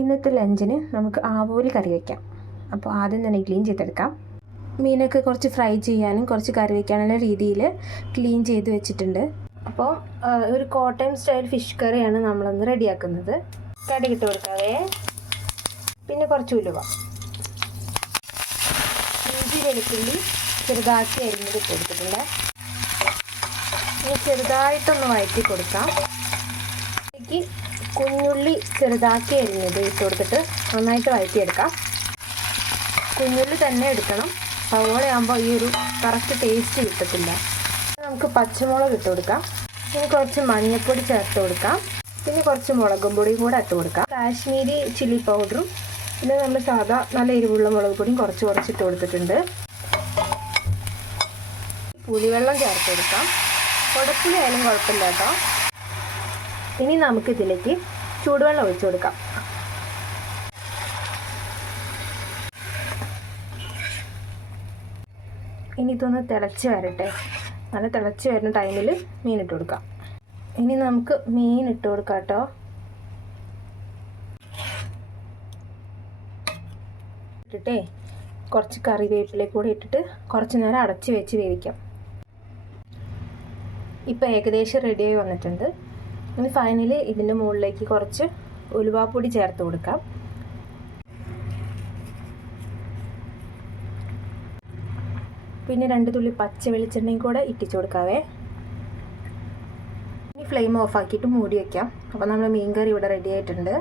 ഇന്നത്തെ ലഞ്ചിന് നമുക്ക് ആവോലി കറി വയ്ക്കാം. അപ്പോൾ ആദ്യം തന്നെ ക്ലീൻ ചെയ്തെടുക്കാം. മീനൊക്കെ കുറച്ച് ഫ്രൈ ചെയ്യാനും കുറച്ച് കറി വയ്ക്കാനുള്ള രീതിയിൽ ക്ലീൻ ചെയ്ത് വെച്ചിട്ടുണ്ട്. അപ്പോൾ ഒരു കോട്ടയം സ്റ്റൈൽ ഫിഷ് കറിയാണ് നമ്മളൊന്ന് റെഡിയാക്കുന്നത്. കടുകിട്ട് കൊടുക്കാവേ. പിന്നെ കുറച്ച് ഉലുവ, ഇഞ്ചി വെളുത്തുള്ളി ചെറുതാക്കി അരിഞ്ഞത് ഇട്ട് കൊടുത്തിട്ടുണ്ട്. ഇനി ചെറുതായിട്ടൊന്ന് വഴറ്റി കൊടുക്കാം. ഇതിലേക്ക് കുഞ്ഞുള്ളി ചെറുതാക്കി അരിഞ്ഞത് ഇട്ട് കൊടുത്തിട്ട് നന്നായിട്ട് വഴറ്റിയെടുക്കാം. കുഞ്ഞുള്ളി തന്നെ എടുക്കണം, സവോളയാകുമ്പോൾ ഈ ഒരു കറക്റ്റ് ടേസ്റ്റ് കിട്ടത്തില്ല. നമുക്ക് പച്ചമുളക് ഇട്ട് കൊടുക്കാം. പിന്നെ കുറച്ച് മഞ്ഞൾപ്പൊടി ചേർത്ത് കൊടുക്കാം. പിന്നെ കുറച്ച് മുളകും പൊടിയും കൂടെ ഇട്ട് കൊടുക്കാം. കാശ്മീരി ചില്ലി പൗഡറും പിന്നെ നമ്മൾ സാധാ നല്ല എരിവുള്ള മുളക് പൊടിയും കുറച്ച് ഇട്ട് കൊടുത്തിട്ടുണ്ട്. പുളിവെള്ളം ചേർത്ത് കൊടുക്കാം. കുടപ്പുളി ആയാലും കുഴപ്പമില്ല കേട്ടോ. ഇനി നമുക്കിതിലേക്ക് ചൂടുവെള്ളം ഒഴിച്ചു കൊടുക്കാം. ഇനി ഇതൊന്ന് തിളച്ച് വരട്ടെ. നല്ല തിളച്ച് വരുന്ന ടൈമിൽ മീനിട്ട് കൊടുക്കാം. ഇനി നമുക്ക് മീൻ ഇട്ട് കൊടുക്കാം കേട്ടോ. ഇട്ടിട്ടേ കുറച്ച് കറിവേപ്പില കൂടെ ഇട്ടിട്ട് കുറച്ച് നേരം അടച്ച് വെച്ച് വേവിക്കാം. ഇപ്പോൾ ഏകദേശം റെഡിയായി വന്നിട്ടുണ്ട്. ഇനി ഫൈനലി ഇതിൻ്റെ മുകളിലേക്ക് കുറച്ച് ഉലുവാപ്പൊടി ചേർത്ത് കൊടുക്കാം. പിന്നെ 2 തുള്ളി പച്ച വെളിച്ചെണ്ണയും കൂടെ ഇട്ടിച്ചു കൊടുക്കാവേ. ഇനി ഫ്ലെയിം ഓഫാക്കിയിട്ട് മൂടി വയ്ക്കാം. അപ്പോൾ നമ്മൾ മീൻ കറി ഇവിടെ റെഡി ആയിട്ടുണ്ട്.